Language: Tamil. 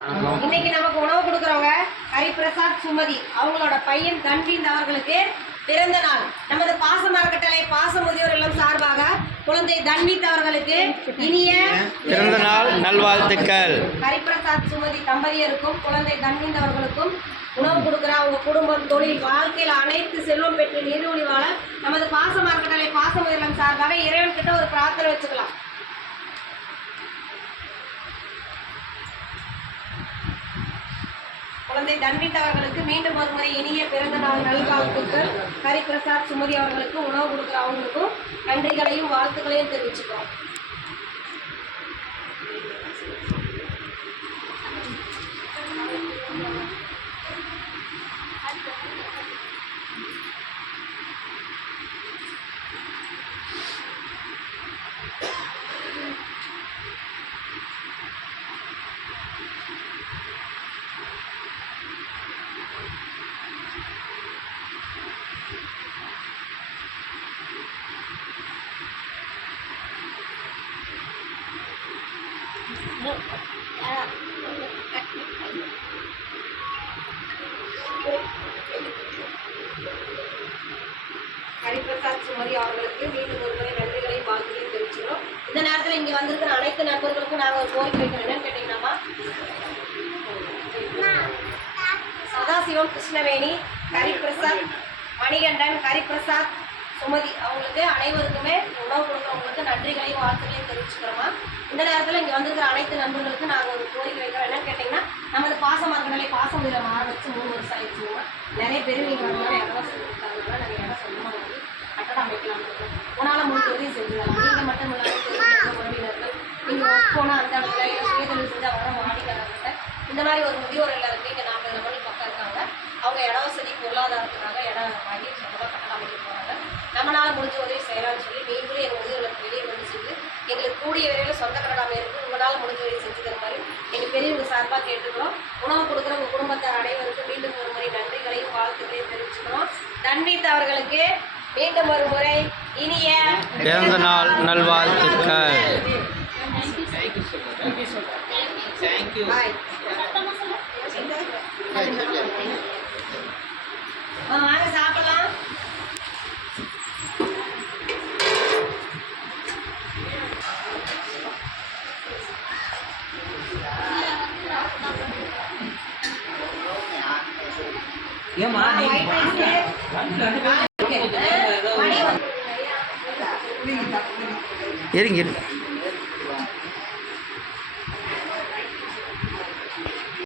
இன்னைக்கு நமக்கு உணவு கொடுக்குறவங்க ஹரிபிரசாத் சுமதி அவங்களோட பையன் தன்வீன் அவர்களுக்கு பிறந்த நாள். நமது பாச அறக்கட்டளை பாச முதியோர் இல்லம் சார்பாக குழந்தை தன்வீத் அவர்களுக்கு இனிய பிறந்த நாள் நல்வாழ்த்துக்கள். ஹரிபிரசாத் சுமதி தம்பதியருக்கும் குழந்தை தன்வீத் அவர்களுக்கும் உணவு கொடுக்குற அவங்க குடும்பம், தொழில், வாழ்க்கையில் அனைத்து செல்வம் பெற்று நீடூழி வாழ நமது பாச அறக்கட்டளை பாச முதியோர் இல்லம் சார்பாக இறைவன் கிட்ட ஒரு பிரார்த்தனை வச்சுக்கலாம். குழந்தை தன்வீத் அவர்களுக்கு மீண்டும் ஒரு முறை இனிய பிறந்த நாள் நல்வாழ்த்துக்கள். ஹரிபிரசாத் சுமதி அவர்களுக்கு உணவு கொடுக்குற அவங்களுக்கும் நன்றிகளையும் வாழ்த்துக்களையும் தெரிவிச்சுக்கிறோம். ஹரிபிரசாத் சுமதி அவர்களுக்கு மீண்டும் ஒரு முறை நன்றிகளையும் வாழ்த்துக்களையும் தெரிவிச்சுக்கிறோம். இந்த நேரத்தில் இங்கே வந்திருக்கிற அனைத்து நண்பர்களுக்கும் நாங்கள் ஒரு கோரிக்கை வைக்கிறோம். என்னன்னு கேட்டீங்கன்னா, சதாசிவம், கிருஷ்ணவேணி, ஹரிபிரசாத், மணிகண்டன், ஹரிபிரசாத் சுமதி அவங்களுக்கு அனைவருக்குமே உணவு கொடுக்குறவங்களுக்கு நன்றிகளையும் வாழ்த்துக்களையும் தெரிவிச்சுக்கிறோமா. இந்த நேரத்தில் இங்கே வந்திருக்கிற அனைத்து நண்பர்களுக்கு நாங்கள் ஒரு கோரிக்கை வைக்கிறோம். என்னன்னு கேட்டிங்கன்னா, நமது பாச அறக்கட்டளை பாச முதியோர் ஆரம்பித்து 3 வருஷம் ஆயிடுச்சுங்க. நிறைய பேர் நீங்கள் வந்தாலும் இடம் சொல்லி கொடுத்தாங்க. நாங்கள் இடம் சொந்தமாக வந்து கட்டடம் அமைக்கலாம் இருக்கோம். உன்னால் முடிஞ்ச உதவி செஞ்சுக்கலாம். நீங்கள் மட்டும் இல்லாமல் உறவினர்கள், நீங்கள் ஒர்க் போனால் அந்த இடத்துல சுயதொழில் செஞ்சால் வர வாடிக்கையாளர்கிட்ட இந்த மாதிரி ஒரு முதியோர் எல்லாருக்கும் இங்கே 40 மணி பக்கம் இருக்காங்க. அவங்க இட வசதி பொருளாதாரத்துக்காக இடம் வாங்கி சொந்தமாக கட்டடம் அமைக்க போகிறாங்க. நம்மளால் முடிஞ்ச உதவி செய்யலாம்னு சொல்லி நீங்களும் எங்கள் முதியோர்களுக்கு வெளியே வந்து செஞ்சு எங்களுக்கு கூடிய விரைவில் சொந்த கட்டடம் அமையிருக்கு. உங்களால் முடிஞ்ச உதவி செஞ்சு தர மாதிரி எங்கள் பெரியவங்க சார்பாக கேட்டுக்கிறோம். உணவு கொடுக்குற உங்கள் குடும்பத்தார் அனைவருக்கும் மீண்டும் ஒரு முறை நன்றிகளையும் வாழ்த்துக்களையும் தெரிவிச்சுக்கிறோம். தன்வீத் அவர்களுக்கு மீண்டும் ஒரு முறை இனிய பிறந்த நாள் நல்வாழ்த்துக்கள். வாங்க சாப்பிடலாம். இருங்க.